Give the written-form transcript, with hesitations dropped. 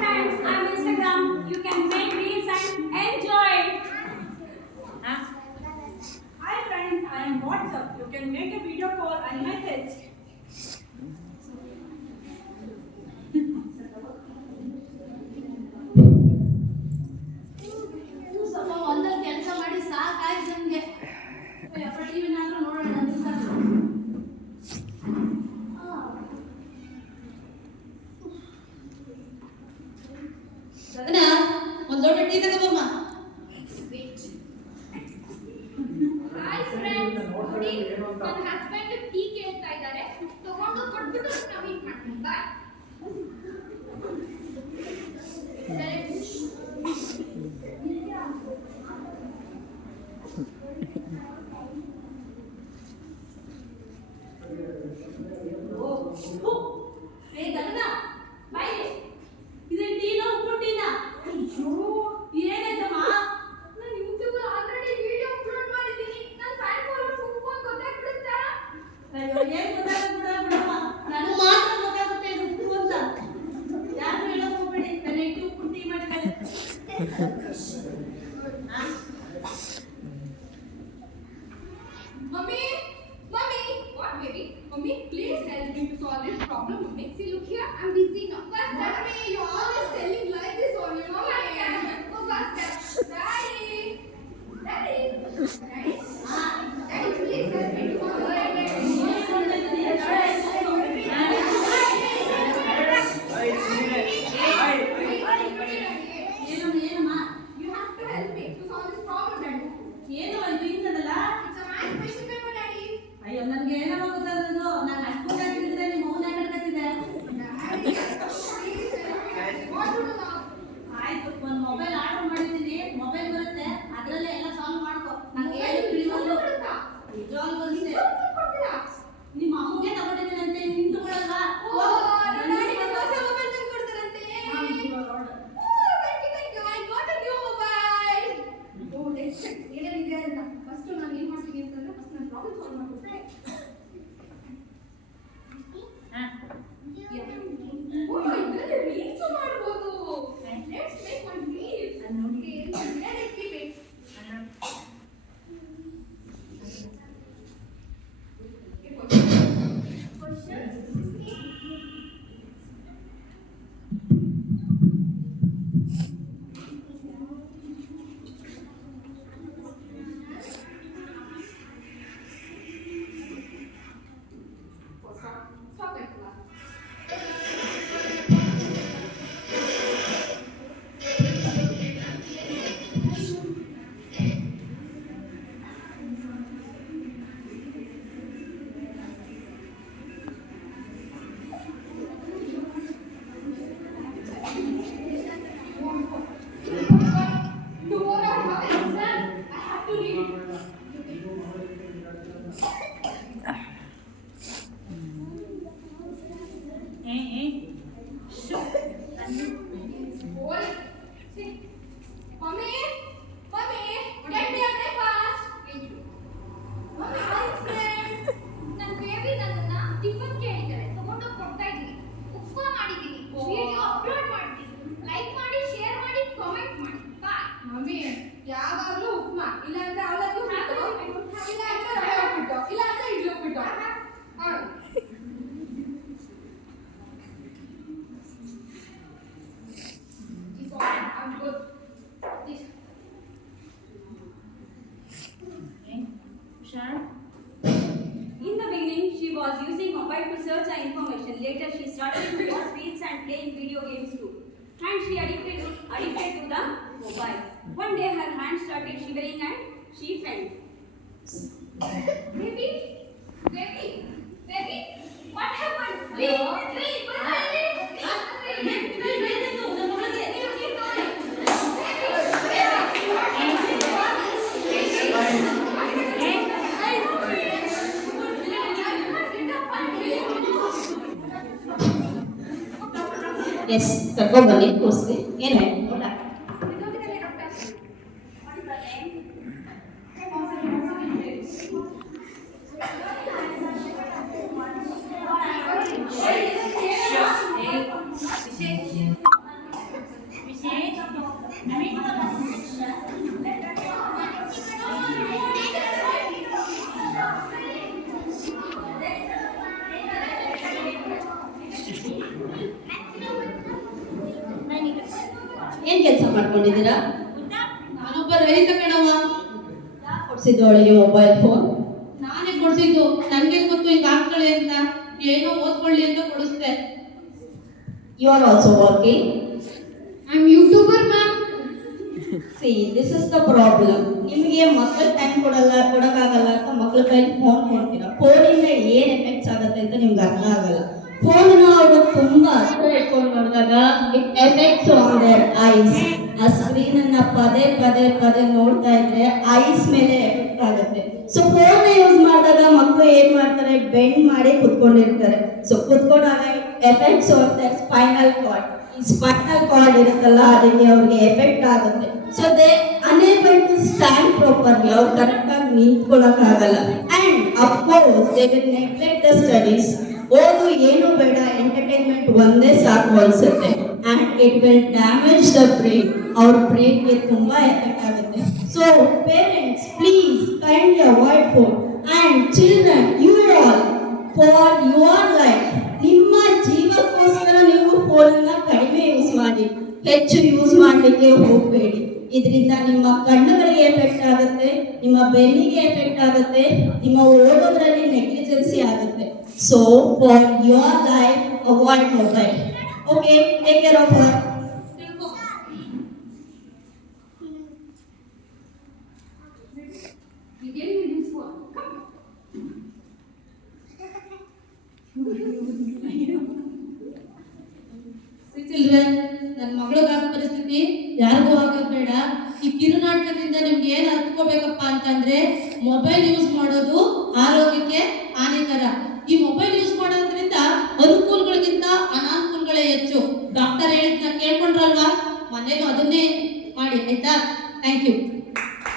friends, I'm Instagram. You can make reels and enjoy. Hi friends, I am WhatsApp. You can make a video call and message. ಸ್ವಲ್ಪ ಹೊಲದಲ್ಲಿ ಕೆಲಸ ಮಾಡಿ ಸಾಕಾಯ್ತು ನನಗೆ. ಯಪ್ಪ ಟಿವಿನಾದ್ರೂ ನೋಡೋಣ ಅಂತ. ಗಗನ ಒಂದು ದೊಡ್ಡ ಟೀ ತಗೋಬಮ್ಮ. ಹಾಯ್ ಫ್ರೆಂಡ್ಸ್, ನೋಡಿ ನನ್ನ ಹಸ್ಬೆಂಡ್ ಟೀ ಕೇಳ್ತಾ ಇದ್ದಾರೆ. ತಗೊಂಡು ಕೊಟ್ಬಿಟ್ಟು ನಾವು ಮೀಟ್ ಮಾಡ್ತೀವಿ. ಬಾಯ್. ಏ ಗಗನ ಬಾಯ್, ಇದು ಟೀನಾ ಉಪ್ಪು ಟೀನಾ? ಅಯ್ಯೋ ಏನಾಯ್ತಮ್ಮ? ನಾನು ಯೂಟ್ಯೂಬ್ ಆಲ್ರೆಡಿ ವಿಡಿಯೋ ಅಪ್ಲೋಡ್ ಮಾಡಿದ್ದೀನಿ. ನನ್ನ ಫ್ಯಾನ್ ಫಾಲೋವರ್ಸ್ ಉಪ್ಪು ಅಂತ ಗೊತ್ತಾಗ್ಬಿಡುತ್ತಾ? ಅಯ್ಯೋ ಏನ್ ಗೊತ್ತಾಗುತ್ತೆ ಬಿಡಮ್ಮ, ನನಗೆ ಮಾತ್ರ ಗೊತ್ತಾಗುತ್ತೆ ಇದು ಉಪ್ಪು ಅಂತ. ಯಾರು ಹೇಳಕ್ ಹೋಗ್ಬೇಡಿ, ನಾನು ಇಟ್ಟು ಉಪ್ಪು ಟೀ ಮಾಡಿದ್ದೇನೆ. Mummy, Mummy, what baby? Mummy, please help me to solve this problem. Mummy, see, look here, I'm busy now. First step, Mummy, you always telling like this only, no? Oh, first step, Daddy, Daddy, Daddy, Daddy, please help me to solve ಏನಮ್ಮ You have to help me to solve this problem, Daddy. ಏನು ಇದು ಹಿಂಗದಲ್ಲ? It's a math question paper, Daddy. ಅಯ್ಯೋ ನನ್ಗೆ ಏನಮ್ಮ ಗೊತ್ತಾಗೋದು, ನಾನು ಅಷ್ಟು ಹಾಕಿದ್ರೆ ನಿಮ್ಮ ಮೌನ ಕಟ್ಕತ್ತಿದೆ. Daddy, please help me, Daddy. What to do now? ಆಯ್ತು, ಒಂದು ಮೊಬೈಲ್ ಆರ್ಡರ್ ಮಾಡಿದ್ದೀನಿ, ಮೊಬೈಲ್ ಬರುತ್ತೆ, ಅದರಲ್ಲೇ ಎಲ್ಲ ಸಾಲ್ವ್ ಮಾಡ್ಕೊ. ನಂಗೆ ಏನು ತಿಳಿಯೋದು ನಿಜವಾಗ್ಲೂ ಬರುತ್ತೆ. ನಿಮ್ಮ ಅಮ್ಮಗೆ ತಗೊಂಡಿದ್ದೀನಿ ಅಂತ ನಿಂತು ಕೊಡಲ್ವಾ? Stop it. Tomorrow I have an exam. I have to read it. Boy, see, Mummy, Mummy, get me a breakfast. Mummy, hi friends. ನನ್ನ ಬೇಬಿ ನನ್ನನ್ನ ಟಿಫನ್ ಕೇಳಿದ್ದಾರೆ, ತಗೊಂಡೋಗಿ ಕೊಡ್ತಾ ಇದ್ದೀನಿ. ಉಪ್ಮಾ ಮಾಡಿದ್ದೀನಿ, ವಿಡಿಯೋ ಅಪ್ಲೋಡ್ ಮಾಡ್ತೀನಿ. ಲೈಕ್ ಮಾಡಿ, ಶೇರ್ ಮಾಡಿ, ಕಾಮೆಂಟ್ ಮಾಡಿ. ಬಾಯ್. ಮಮ್ಮಿ ಯಾವಾಗಲೂ ಉಪ್ಮಾ, ಇಲ್ಲ ಅಂದ್ರೆ ಅವಲಕ್ಕಿ ಉಪ್ಪಿಟ್ಟು, ಇಲ್ಲ ಅಂದ್ರೆ ರವೆ ಉಪ್ಪಿಟ್ಟು, ಇಲ್ಲ ಅಂದ್ರೆ ಇಡ್ಲಿ ಉಪ್ಪಿಟ್ಟು. It's all right. I'm good. This. In the beginning, she was using mobile to search her information. Later, she started to watch reels and playing video games too. And she addicted to the mobile. One day, her hand started shivering and she fell. Baby, baby, baby, what happened? Hello? Wait, yes ಕರ್ಕೊಂಡ್ಬನ್ನಿ ತೋರಿಸ್ರಿ. ಏನಾಯ್ತು ನೋಡ. Use ಮಾಡ್ಕೊಂಡಿದ್ದೀರಾ? ನಾನೊಬ್ಬ ರೈತ ಕಣವ. ಕೊಡ್ಸಿದ್ದು ಅವಳಿಗೆ mobile phone? ನಾನೇ ಕೊಡ್ಸಿದ್ದು. ನನಗೆ ಗೊತ್ತು ಹಿಂಗೆ ಹಾಕ್ಕೊಳ್ಳಿ ಅಂತ, ಏನೋ ಓದ್ಕೊಳ್ಳಿ ಅಂತ ಕೊಡಿಸ್ದೆ. You are also working? I'm YouTuber, ma'am. See, this is the problem. ನಿಮಗೆ ಮಕ್ಕಳು ಟೈಮ್ ಕೊಡಕ್ಕಾಗಲ್ಲ ಅಂತ ಮಕ್ಕಳ ಕೈಲಿ ಫೋನ್ ಕೊಡ್ತೀರಾ. ಫೋನಿಂದ ಏನು ಎಫೆಕ್ಟ್ಸ್ ಆಗುತ್ತೆ ಅಂತ ನಿಮ್ಗೆ ಅರ್ಥ ಆಗಲ್ಲ. ಫೋನ್ ಅವರು ತುಂಬಾ ಹತ್ರ ಇಟ್ಕೊಂಡು ನೋಡಿದಾಗ it effects on there ice. ಆ ಸ್ಕ್ರೀನ್ ಅನ್ನ ಪದೇ ಪದೇ ಪದೇ ನೋಡ್ತಾ ಇದ್ರೆ ಐಸ್ ಮೇಲೆ ಎಫೆಕ್ಟ್ ಆಗುತ್ತೆ. ಸೊ ಫೋನ್ ಯೂಸ್ ಮಾಡಿದಾಗ ಮಕ್ಕಳು ಏನ್ ಮಾಡ್ತಾರೆ, ಬೆಂಡ್ ಮಾಡಿ ಕುತ್ಕೊಂಡಿರ್ತಾರೆ. ಸೊ ಕುತ್ಕೊಂಡಾಗ effects on their spinal cord. ಈ ಸ್ಪೈನಲ್ ಕಾರ್ಡ್ ಇರುತ್ತಲ್ಲ ಅದಕ್ಕೆ ಅವ್ರಿಗೆ ಎಫೆಕ್ಟ್ ಆಗುತ್ತೆ. So they unable to stand properly. ಅವ್ರು ಕರೆಕ್ಟ್ ಆಗಿ ನಿಂತ್ಕೊಳ್ಳೋಕ್ಕಾಗಲ್ಲ. And of course they will neglect the studies. ಓದು ಏನು ಬೇಡ, ಎಂಟರ್ಟೈನ್ಮೆಂಟ್ ಒಂದೇ ಸಾಕು ಅನ್ಸುತ್ತೆ. And it will damage the brain. ಅವ್ರ ಬ್ರೈನ್ಗೆ ತುಂಬಾ ಎಫೆಕ್ಟ್ ಆಗುತ್ತೆ. So parents please kindly avoid phone. And children, you all, for your life, ನಿಮ್ಮ ಜೀವಕ್ಕೋಸ್ಕರ ನೀವು ಫೋನನ್ನ ಕಡಿಮೆ ಯೂಸ್ ಮಾಡಿ, ಹೆಚ್ಚು ಯೂಸ್ ಮಾಡಲಿಕ್ಕೆ ಹೋಗಬೇಡಿ. ಇದರಿಂದ ನಿಮ್ಮ ಕಣ್ಣುಗಳಿಗೆ ಎಫೆಕ್ಟ್ ಆಗುತ್ತೆ, ನಿಮ್ಮ ಬೆನ್ನಿಗೆ ಎಫೆಕ್ಟ್ ಆಗುತ್ತೆ, ನಿಮ್ಮ ಓದೋದ್ರಲ್ಲಿ ನೆಗ್ಲಿಜೆನ್ಸಿ ಆಗುತ್ತೆ. So for your life avoid mobile. Okay, take care of her. You gave me this phone. Come. Children, ನನ್ನ ಮಗಳಿಗಾದ ಪರಿಸ್ಥಿತಿ ಯಾರಿಗೂ ಆಗೋದು ಬೇಡ. ಈ ಕಿರುನಾಟಕದಿಂದ ನಿಮ್ಗೆ ಏನು ಅರ್ಥಕೋಬೇಕಪ್ಪ ಅಂತಂದ್ರೆ, ಮೊಬೈಲ್ ಯೂಸ್ ಮಾಡೋದು ಆರೋಗ್ಯಕ್ಕೆ ಹಾನಿಕರ. ಈ ಮೊಬೈಲ್ ಯೂಸ್ ಮಾಡೋದ್ರಿಂದ ಅನುಕೂಲಗಳಿಗಿಂತ ಅನಾನುಕೂಲಗಳೇ ಹೆಚ್ಚು. ಡಾಕ್ಟರ್ ಹೇಳಿದ್ನ ಕೇಳ್ಕೊಂಡ್ರಲ್ವಾ, ಮನೇಲೂ ಅದನ್ನೇ ಮಾಡಿ, ಆಯ್ತಾ? Thank you.